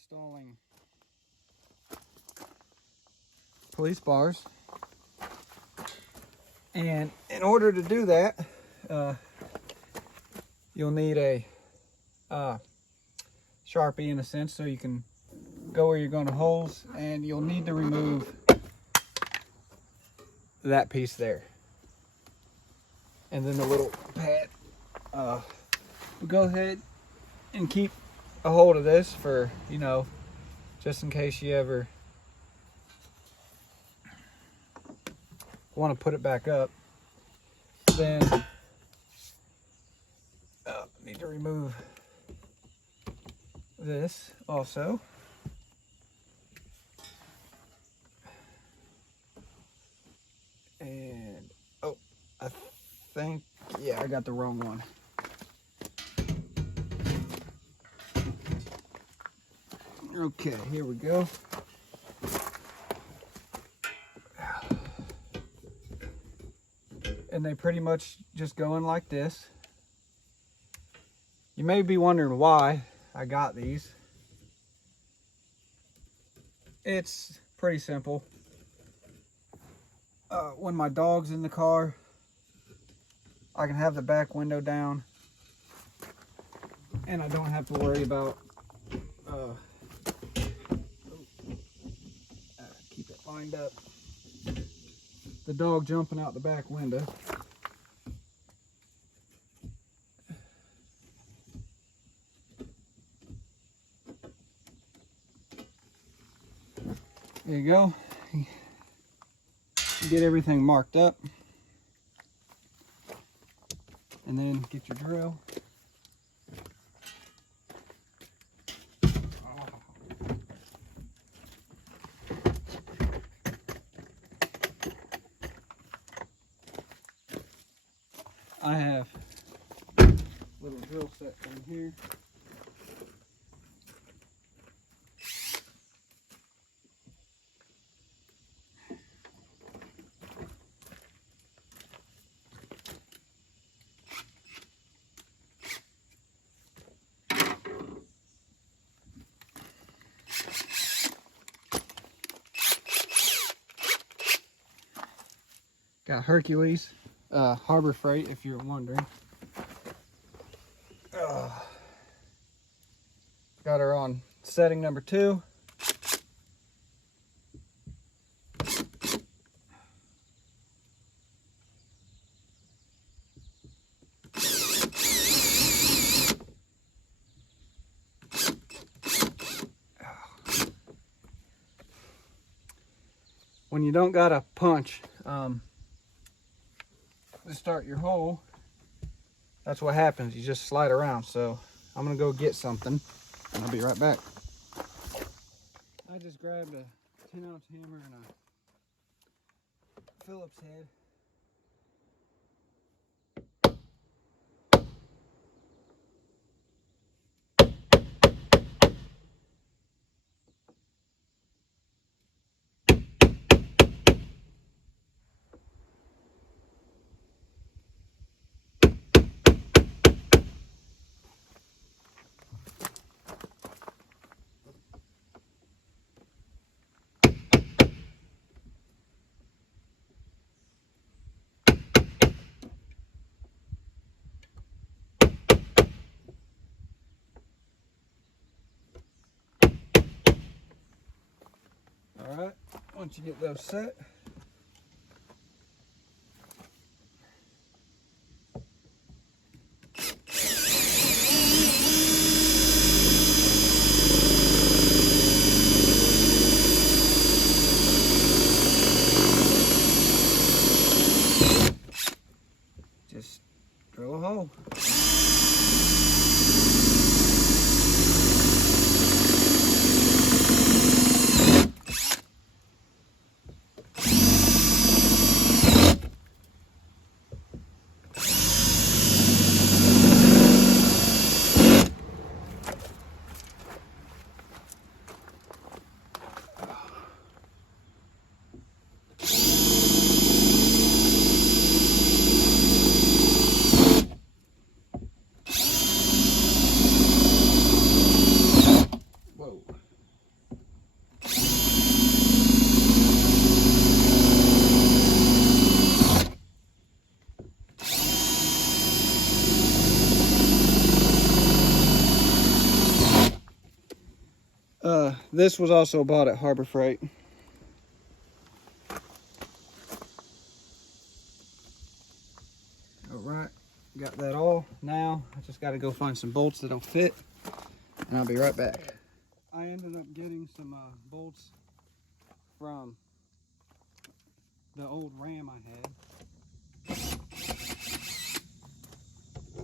installing police bars, and in order to do that, you'll need a Sharpie in a sense, so you can go where you're going to holes, and you'll need to remove that piece there, and then the little pad. We'll go ahead and keep a hold of this for, you know, just in case you ever want to put it back up. Then need to remove this also. And oh, I think, yeah, I got the wrong one. Okay, here we go. And they pretty much just go in like this. You may be wondering why I got these. It's pretty simple. When my dog's in the car, I can have the back window down, and I don't have to worry about keep it lined up, the dog jumping out the back window. There you go. Get everything marked up, and then get your drill. I have a little drill set in here. Got Hercules, Harbor Freight, if you're wondering. Got her on setting number 2. When you don't got a punch to start your hole, that's what happens. You just slide around. So I'm gonna go get something, and I'll be right back. I just grabbed a 10-ounce hammer and a Phillips head. Alright, once you get those set, just drill a hole. this was also bought at Harbor Freight. All right, got that all. Now I just got to go find some bolts that'll fit, and I'll be right back. I ended up getting some bolts from the old Ram I had.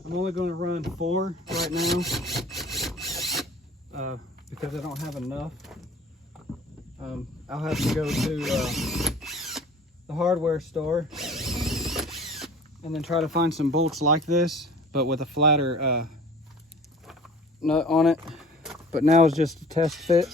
I'm only going to run 4 right now because I don't have enough. I'll have to go to the hardware store and then try to find some bolts like this, but with a flatter nut on it. But now it's just a test fit.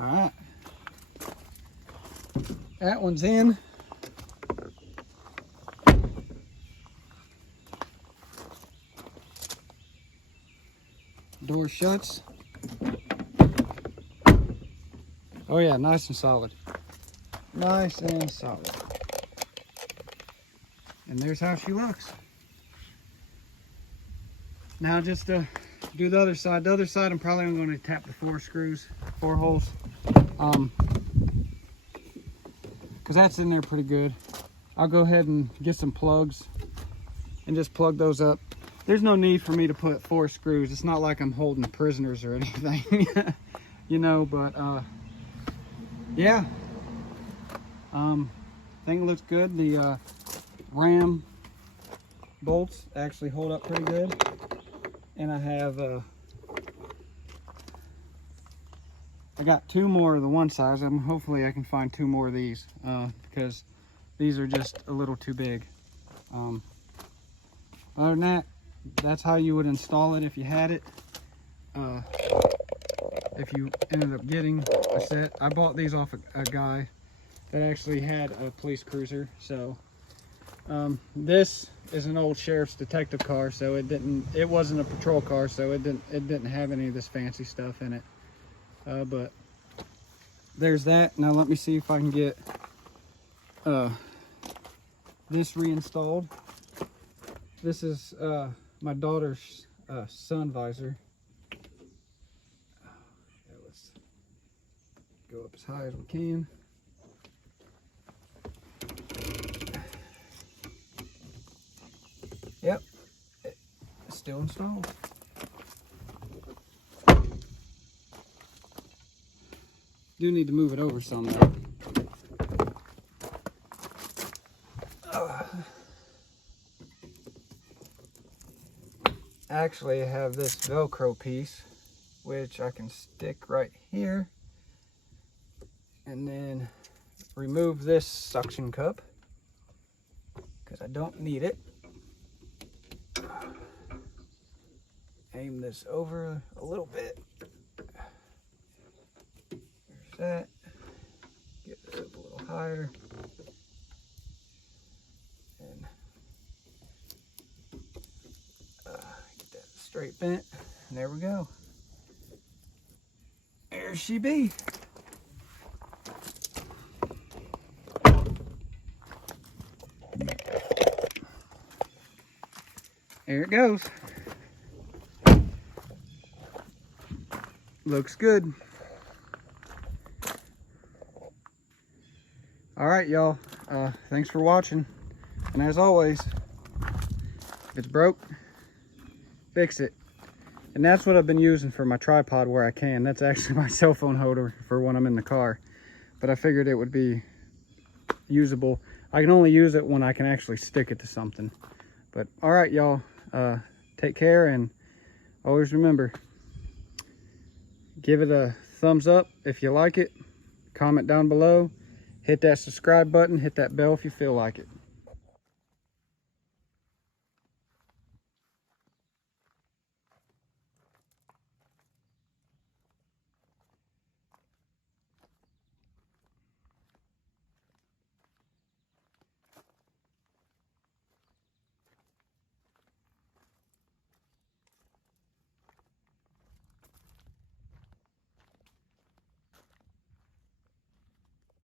All right, that one's in. Door shuts. Oh yeah, nice and solid. Nice and solid. And there's how she looks. Now just to do the other side. The other side I'm probably going to tap the 4 screws, 4 holes. Because that's in there pretty good. I'll go ahead and get some plugs and just plug those up. There's no need for me to put 4 screws. It's not like I'm holding prisoners or anything, you know, but yeah. Thing looks good. The Ram bolts actually hold up pretty good. And I have I got 2 more of the one size. Hopefully I can find 2 more of these because these are just a little too big. Other than that, that's how you would install it if you had it. If you ended up getting a set. I bought these off a guy that actually had a police cruiser. So this is an old sheriff's detective car, so it wasn't a patrol car, so it didn't have any of this fancy stuff in it. But there's that. Now let me see if I can get this reinstalled. This is my daughter's sun visor. Let's go up as high as we can. Yep, it's still installed. Do need to move it over some though. Actually, I have this Velcro piece, which I can stick right here, and then remove this suction cup because I don't need it. Aim this over a little bit. There's that. Get this up a little higher. And get that straight bent. And there we go. There she be. There it goes. Looks good. All right, y'all. Thanks for watching. And as always, if it's broke, fix it. And that's what I've been using for my tripod where I can. That's actually my cell phone holder for when I'm in the car. But I figured it would be usable. I can only use it when I can actually stick it to something. But all right, y'all, take care, and always remember, give it a thumbs up if you like it, comment down below, hit that subscribe button, hit that bell if you feel like it.